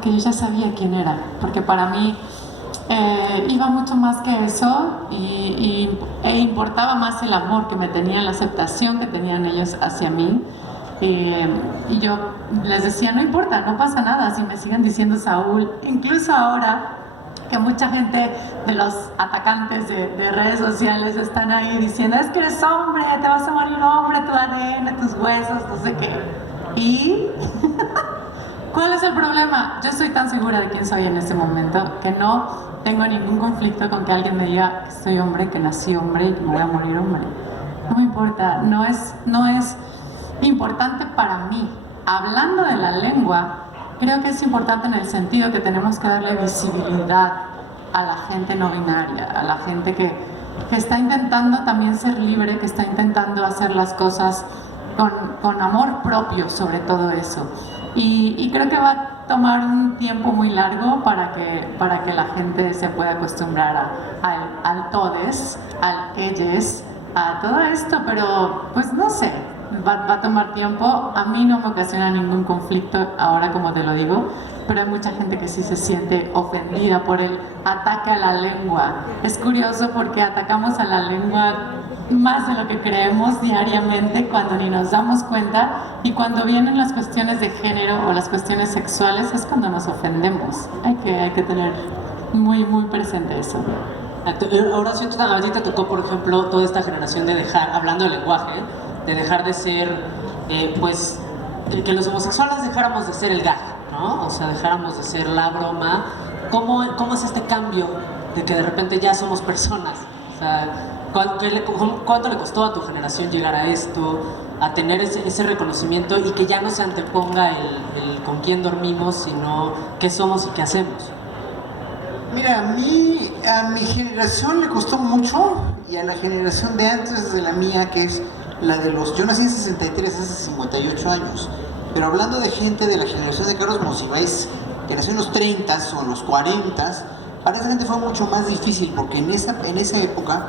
porque yo ya sabía quién era, porque para mí iba mucho más que eso e importaba más el amor que me tenían, la aceptación que tenían ellos hacia mí. Y yo les decía, no importa, no pasa nada si me siguen diciendo Saúl. Incluso ahora que mucha gente de los atacantes de redes sociales están ahí diciendo, es que eres hombre, te vas a morir hombre, tu ADN, tus huesos, no sé qué. ¿Y cuál es el problema? Yo soy tan segura de quién soy en este momento que no tengo ningún conflicto con que alguien me diga que soy hombre, que nací hombre y que me voy a morir hombre. No me importa, no es importante para mí. Hablando de la lengua, creo que es importante en el sentido que tenemos que darle visibilidad a la gente no binaria, a la gente que está intentando también ser libre, que está intentando hacer las cosas con amor propio sobre todo eso. Y creo que va a tomar un tiempo muy largo para que la gente se pueda acostumbrar al todes, al ellos, a todo esto, pero pues no sé, va a tomar tiempo. A mí no me ocasiona ningún conflicto ahora, como te lo digo, pero hay mucha gente que sí se siente ofendida por el ataque a la lengua. Es curioso porque atacamos a la lengua más de lo que creemos diariamente cuando ni nos damos cuenta, y cuando vienen las cuestiones de género o las cuestiones sexuales es cuando nos ofendemos. Hay que tener muy, muy presente eso. Ahora sí, a ti te tocó, por ejemplo, toda esta generación de dejar, hablando del lenguaje, de dejar de ser, pues, que los homosexuales dejáramos de ser el gag, ¿no? O sea, dejáramos de ser la broma. ¿Cómo es este cambio de que de repente ya somos personas? O sea, ¿cuánto le costó a tu generación llegar a esto, a tener ese reconocimiento y que ya no se anteponga el con quién dormimos, sino qué somos y qué hacemos? Mira, a mi generación le costó mucho, y a la generación de antes de la mía, que es la de los... Yo nací en 63, hace 58 años, pero hablando de gente de la generación de Carlos Monsiváis, que nació en los 30 o en los 40, para esa gente fue mucho más difícil, porque en esa época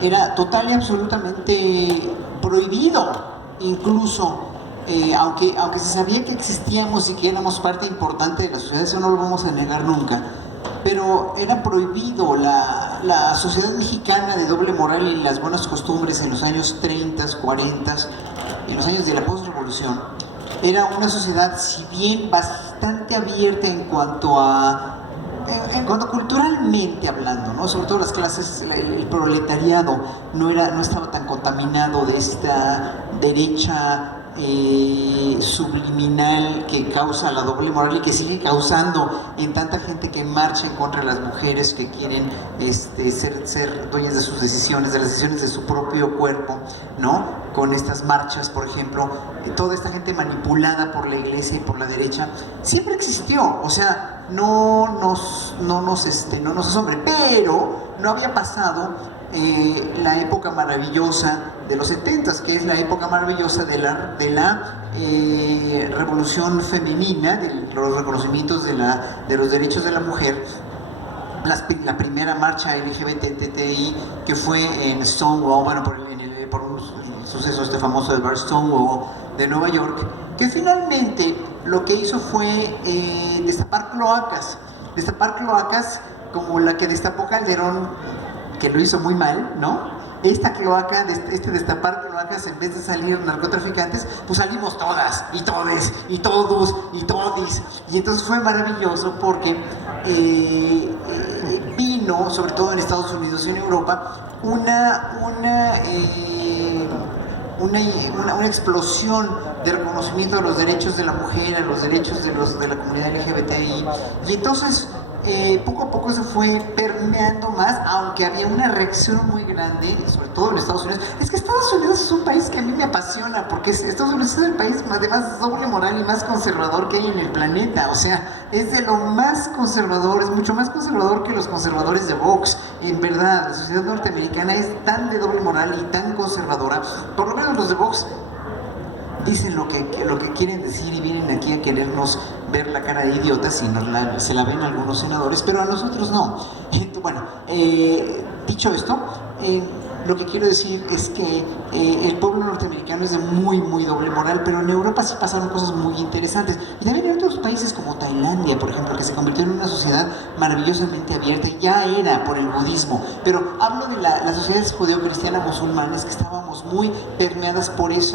era total y absolutamente prohibido, incluso, aunque se sabía que existíamos y que éramos parte importante de la sociedad, eso no lo vamos a negar nunca, pero era prohibido. La sociedad mexicana de doble moral y las buenas costumbres en los años 30, 40, en los años de la postrevolución, era una sociedad, si bien bastante abierta en cuanto culturalmente hablando, ¿no? Sobre todo las clases, el proletariado no estaba tan contaminado de esta derecha subliminal que causa la doble moral y que sigue causando en tanta gente que marcha en contra de las mujeres que quieren ser dueñas de sus decisiones, de las decisiones de su propio cuerpo, ¿no? Con estas marchas, por ejemplo, toda esta gente manipulada por la iglesia y por la derecha siempre existió. O sea, no nos asombre, pero no había pasado la época maravillosa de los 70s, que es la época maravillosa de la revolución femenina, de los reconocimientos de los derechos de la mujer, la primera marcha LGBTI que fue en Stonewall, bueno, por un suceso famoso del bar Stonewall de Nueva York, que finalmente lo que hizo fue destapar cloacas como la que destapó Calderón, que lo hizo muy mal, ¿no? Esta cloaca, destapar cloacas, en vez de salir narcotraficantes, pues salimos todas, y todes, y todos, y todis. Y entonces fue maravilloso porque vino, sobre todo en Estados Unidos y en Europa, una explosión de reconocimiento de los derechos de la mujer, a los derechos de la comunidad LGBTI. Y entonces poco a poco se fue permeando más, aunque había una reacción muy grande, sobre todo en Estados Unidos. Es que Estados Unidos es un país que a mí me apasiona, porque Estados Unidos es el país de más doble moral y más conservador que hay en el planeta. O sea, es de lo más conservador, es mucho más conservador que los conservadores de Vox. En verdad, la sociedad norteamericana es tan de doble moral y tan conservadora. Por lo menos los de Vox dicen lo que quieren decir y vienen aquí a querernos ver la cara de idiotas, y se la ven algunos senadores, pero a nosotros no. Bueno, dicho esto, lo que quiero decir es que el pueblo norteamericano es de muy, muy doble moral, pero en Europa sí pasaron cosas muy interesantes. Y también en otros países como Tailandia, por ejemplo, que se convirtió en una sociedad maravillosamente abierta, ya era por el budismo. Pero hablo de las sociedades judeo-cristiana musulmanes que estábamos muy permeadas por ese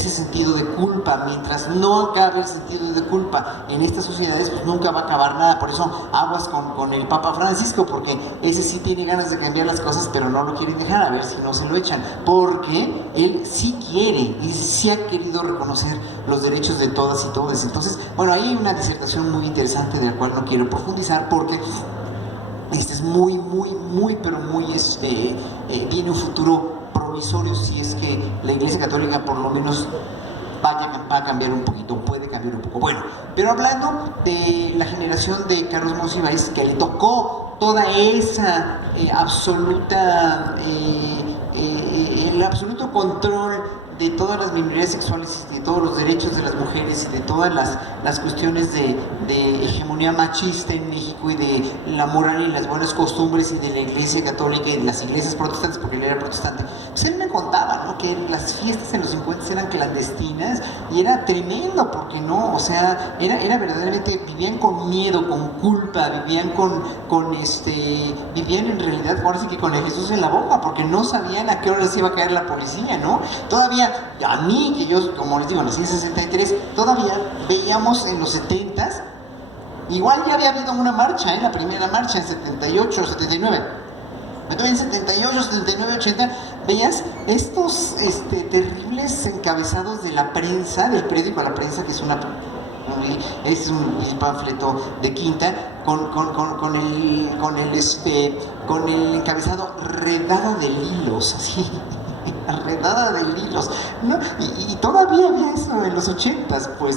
sentido de culpa. Mientras no acabe el sentido de culpa en estas sociedades, pues nunca va a acabar nada. Por eso aguas con el Papa Francisco, porque ese sí tiene ganas de cambiar las cosas, pero no lo quieren dejar, a ver si no se lo echan, porque él sí quiere y sí ha querido reconocer los derechos de todas y todos. Entonces, bueno, ahí hay una disertación muy interesante de la cual no quiero profundizar, porque este es muy, pero muy, viene un futuro provisorio si es que la Iglesia Católica por lo menos va a cambiar un poquito, puede cambiar un poco. Bueno, pero hablando de la generación de Carlos Monsiváis, que le tocó toda esa absoluta, el absoluto control de todas las minorías sexuales y de todos los derechos de las mujeres y de todas las cuestiones de hegemonía machista en México y de la moral y las buenas costumbres y de la Iglesia Católica y de las iglesias protestantes, porque él era protestante. Pues él me contaba, ¿no?, que las fiestas en los 50 eran clandestinas y era tremendo, porque no, o sea, era verdaderamente, vivían con miedo, con culpa, vivían vivían en realidad, ahora sí que con el Jesús en la boca, porque no sabían a qué hora les iba a caer la policía, ¿no? Todavía, a mí, que yo, como les digo, nací en 63, todavía veíamos en los 70s, igual ya había habido una marcha, la primera marcha en 78, 79. Entonces en 78, 79, 80, veías estos terribles encabezados de la prensa, del periódico La Prensa, que es un panfleto de Quinta, con el encabezado redada de hilos, así. Redada de hilos, ¿no? Y todavía había eso en los 80s, pues.